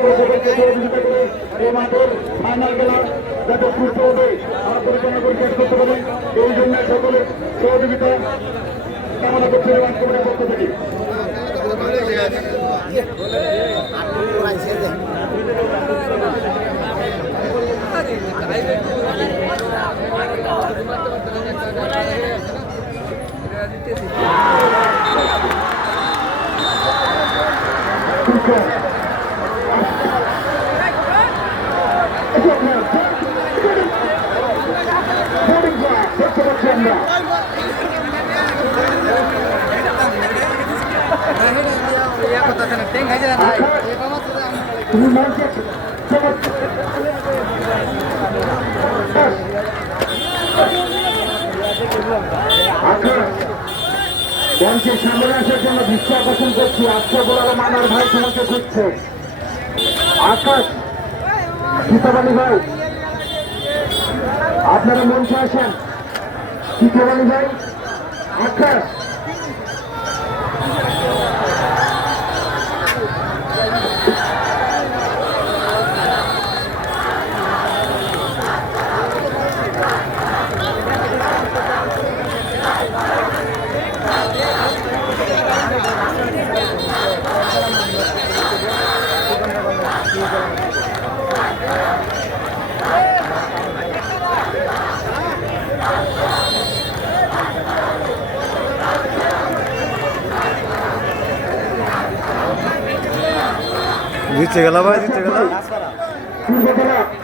এই মাঠের ফাইনাল খেলা যাতে সুস্থভাবে পরিচালনা করে শেষ করতে পারে এই জন্য সকলের সহযোগিতা কামনা করছে এবং কমিটির পক্ষ থেকে। মঞ্চের সামনে আসার জন্য দৃষ্টি আকর্ষণ করছি। আজকে বলার মানার ভাই তোমাকে খুঁজছে। আকাশ সীতাবালী ভাই আপনারা মঞ্চে আসেন। সীতাবালী ভাই, আকাশ জিতছে গেল ভাই, জিতছে গেল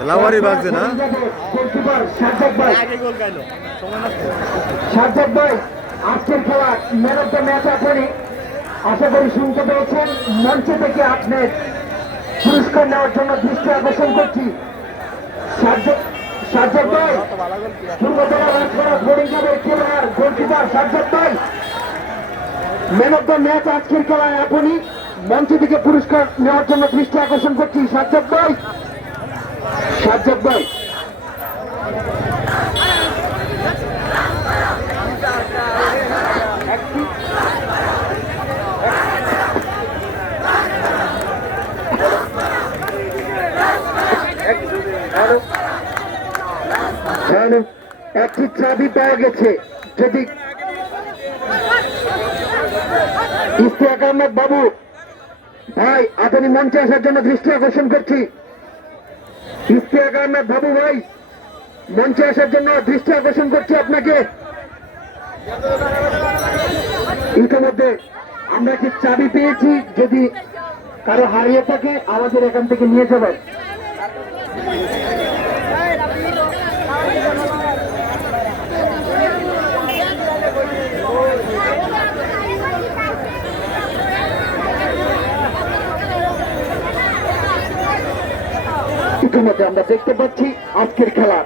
লাভারি বাগছে না। সাজ্জাদ ভাই আজকের খেলা ম্যান অফ দ্য ম্যাচ আপনি আশা করি শুনতে পেয়েছেন। মঞ্চে থেকে আপনার পুরস্কার নেওয়ার জন্য দৃষ্টি আকর্ষণ করছি। সাজ্জাদ ভাই পূর্বতলা রাজপাড়া বোর্ডিং ক্লাবের খেলোয়াড় গোলকিপার সাজ্জাদ ভাই ম্যান অফ দ্য ম্যাচ আজকের খেলায় আপনি মঞ্চে থেকে পুরস্কার নেওয়ার জন্য দৃষ্টি আকর্ষণ করছি। সাজ্জাদ ভাই, সাজ্জাদ ভাই একটি চাবি পাওয়া গেছে। যদি ইশতিয়াক আহমেদ বাবু ভাই আপনি মঞ্চে আসার জন্য দৃষ্টি আকর্ষণ করছি। ইশতিয়াক আহমেদ বাবু ভাই মঞ্চে আসার জন্য দৃষ্টি আকর্ষণ করছি আপনাকে। ইতিমধ্যে আমরা কি চাবি পেয়েছি, যদি কারো হারিয়ে থাকে আমাদের এখান থেকে নিয়ে যাবেন। ইতিমধ্যে আমরা দেখতে পাচ্ছি আজকের খেলা